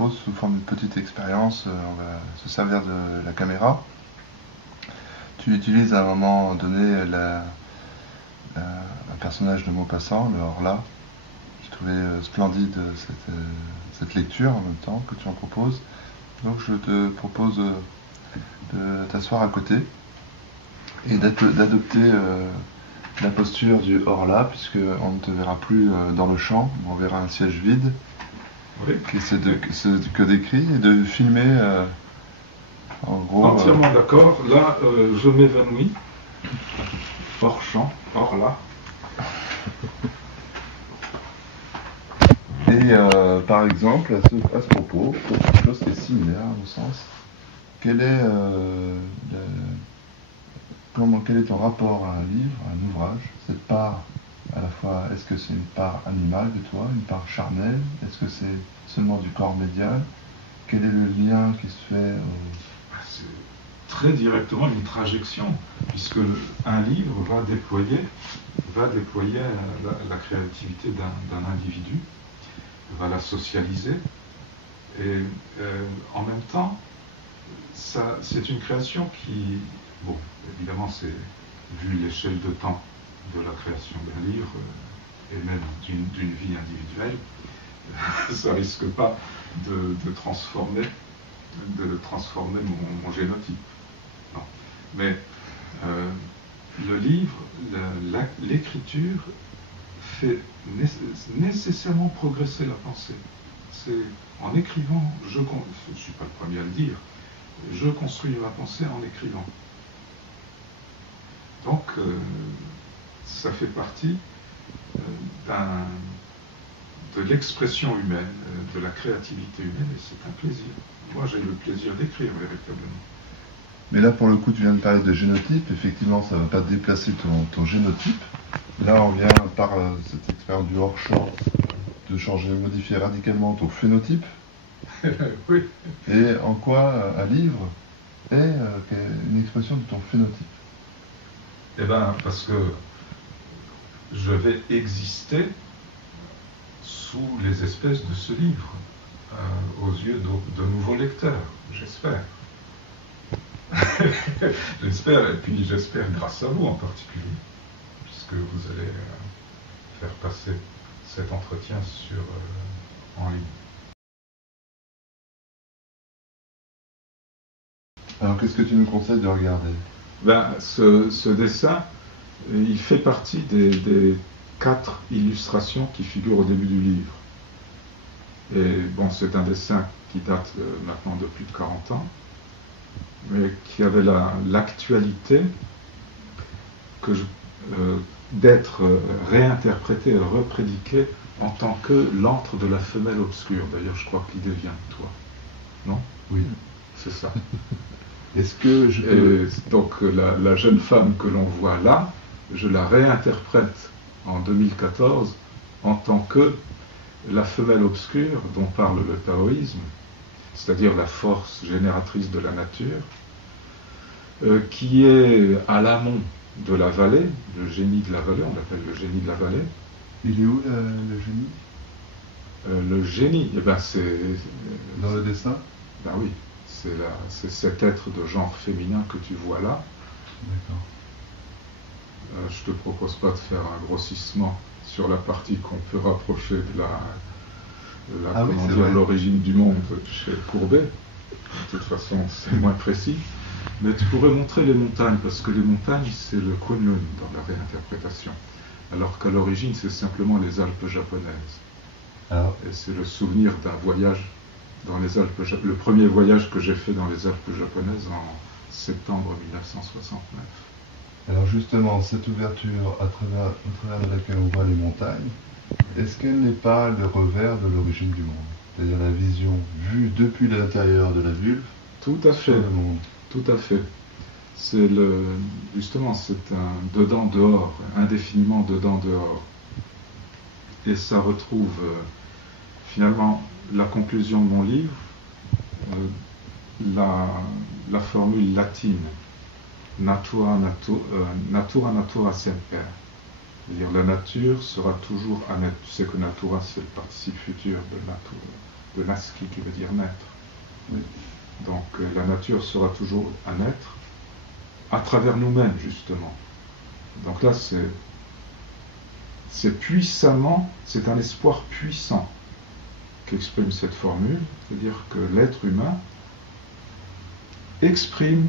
propose sous forme de petite expérience. On va se servir de la caméra. Tu utilises à un moment donné un personnage de Maupassant, le Horla. J'ai trouvé splendide cette lecture en même temps que tu en proposes. Donc je te propose de t'asseoir à côté et d'adopter la posture du Horla, puisqu'on ne te verra plus dans le champ, on verra un siège vide, oui. Qui c'est que d'écrit, et de filmer en gros. Entièrement d'accord. Là, je m'évanouis. Hors champ, hors là. Et par exemple, à ce propos, quelque chose qui est similaire à mon sens, quel est ton rapport à un livre, à un ouvrage, cette part à la fois, est-ce que c'est une part animale de toi, une part charnelle, est-ce que c'est seulement du corps médial, quel est le lien qui se fait C'est très directement une trajection, puisque un livre va déployer la créativité d'un individu, va la socialiser, et en même temps, c'est une création qui, bon, évidemment, c'est vu l'échelle de temps de la création d'un livre, et même d'une vie individuelle, ça risque pas de transformer mon génotype. Non. Mais le livre, l'écriture fait nécessairement progresser la pensée. C'est en écrivant, je ne suis pas le premier à le dire, je construis ma pensée en écrivant. Donc, ça fait partie de l'expression humaine, de la créativité humaine, et c'est un plaisir. Moi, j'ai le plaisir d'écrire, véritablement. Mais là, pour le coup, tu viens de parler de génotype. Effectivement, ça ne va pas déplacer ton génotype. Là, on vient, par cette expérience du hors-champ, de modifier radicalement ton phénotype. Oui. Et en quoi un livre est une expression de ton phénotype? Eh bien, parce que je vais exister sous les espèces de ce livre, aux yeux de nouveaux lecteurs, j'espère. J'espère, et puis j'espère grâce à vous en particulier, puisque vous allez faire passer cet entretien en ligne. Alors, qu'est-ce que tu nous conseilles de regarder? Ce dessin, il fait partie des 4 illustrations qui figurent au début du livre. Et bon, c'est un dessin qui date maintenant de plus de 40 ans, mais qui avait l'actualité d'être réinterprété et reprédiqué en tant que l'antre de la femelle obscure. D'ailleurs, je crois que l'idée vient de toi. Non? Oui. C'est ça. Est-ce que donc la jeune femme que l'on voit là, je la réinterprète en 2014 en tant que la femelle obscure dont parle le taoïsme, c'est-à-dire la force génératrice de la nature, qui est à l'amont de la vallée, le génie de la vallée, on l'appelle le génie de la vallée. Il est où le génie? Le génie, eh ben c'est... Dans le dessin? Ben oui, c'est cet être de genre féminin que tu vois là. D'accord. Je te propose pas de faire un grossissement sur la partie qu'on peut rapprocher de l'origine du monde chez Courbet. De toute façon, c'est moins précis. Mais tu pourrais montrer les montagnes, parce que les montagnes, c'est le Kunlun dans la réinterprétation. Alors qu'à l'origine, c'est simplement les Alpes japonaises. Et c'est le souvenir d'un voyage dans les Alpes, le premier voyage que j'ai fait dans les Alpes japonaises en septembre 1969. Alors justement, cette ouverture au travers de laquelle on voit les montagnes, est-ce qu'elle n'est pas le revers de l'origine du monde? C'est-à-dire la vision vue depuis l'intérieur de la vulve? Tout à fait. Le monde. Tout à fait. Justement, c'est un dedans-dehors, indéfiniment dedans-dehors. Et ça retrouve finalement la conclusion de mon livre, la formule latine natura natura semper. C'est-à-dire la nature sera toujours à nature. Tu sais que natura c'est le participe futur de natura. de nasci qui veut dire naître. Oui. Donc la nature sera toujours à naître à travers nous-mêmes, justement. Donc là, c'est puissamment, c'est un espoir puissant qu'exprime cette formule, c'est-à-dire que l'être humain exprime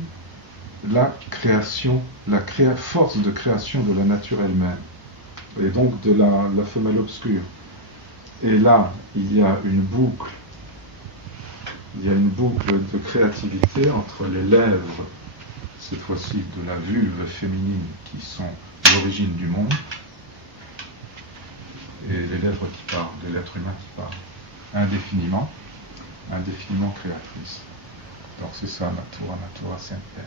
la création, force de création de la nature elle-même, et donc de la femelle obscure. Et là, il y a une boucle de créativité entre les lèvres, cette fois-ci de la vulve féminine, qui sont l'origine du monde, et les lèvres qui parlent, de l'être humain qui parle, indéfiniment créatrice. Donc c'est ça, natura semper.